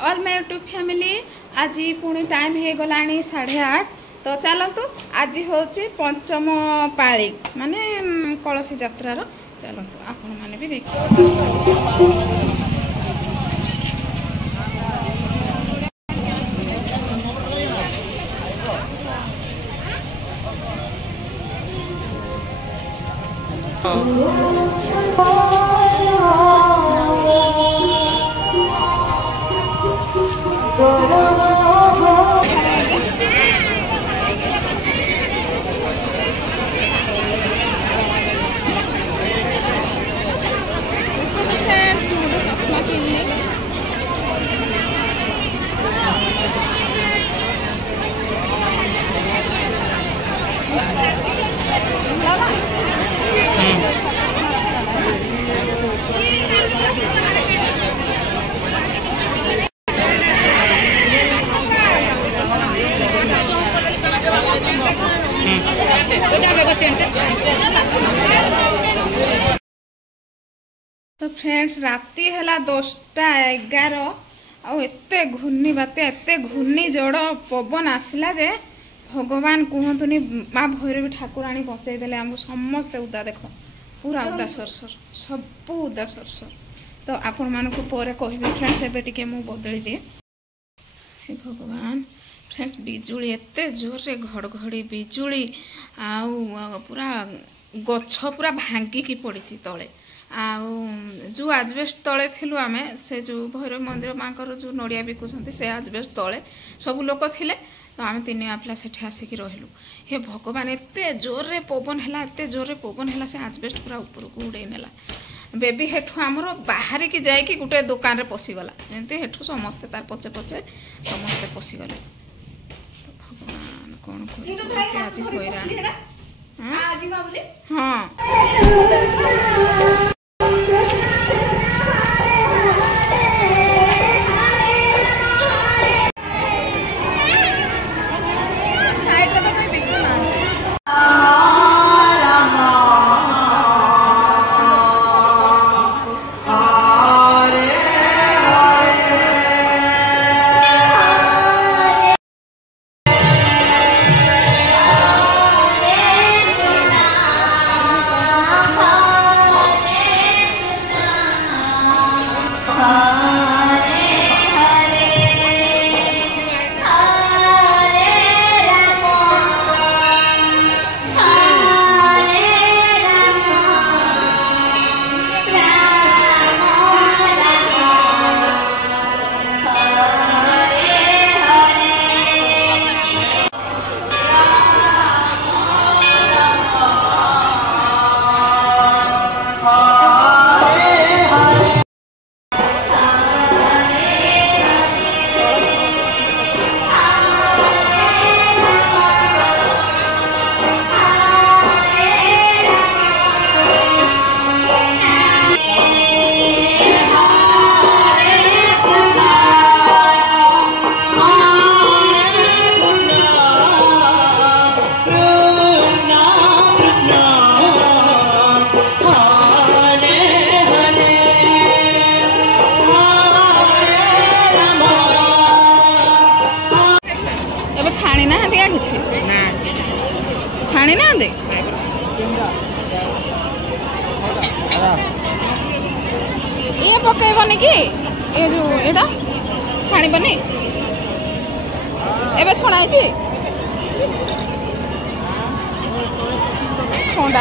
All my YouTube family. आज पुणी time हो गला 8:30। तो चलतु आज हूँ पंचम पाली माने कलसी यात्रार। चलतु आपण मैंने भी देखिए। तो फ्रेंड्स राति है 10:11 आते घूर्णी बात्या एत घूर्णी जोड़ पवन आसला जे भगवान कहतुनी माँ भैरवी ठाकुराणी बचेदेले आमको समस्ते उदा देख पूरा उदा सरसर सब उदा सरसर। तो आपण मानक पर कहि फ्रेंड्स एबे टिके मु बदली दिए। हे भगवान फ्रेंड्स बिजुली एत जोर रे घड़घड़ी बिजुली आउ पूरा गछ पूरा भांगिकी पड़ी तले आउ जो आजबेस्ट तले थिलु आमे से जो भैरव मंदिर माँकर जो नड़िया बिकुंट से आजबेस्ट तले सब लोक थिले। तो आम तीन आपला सेठी आसिक रहिलु। हे भगवान एत जोर रे पवन है एत जोर रे पवन है से आजबेस्ट पूरा ऊपर को उड़े नेला। बेबी हेठू आमर बाहर की जाइए गोटे दुकान रे पशिगला जमी हेठू समस्ते तार पचे पचे समस्ते पशिगले। भगवान कौन कर आज हाँ छाणी ना छाणी ना ये पकईबनी कि ये जो एटा छाणबनी एबे छणाई ठंडा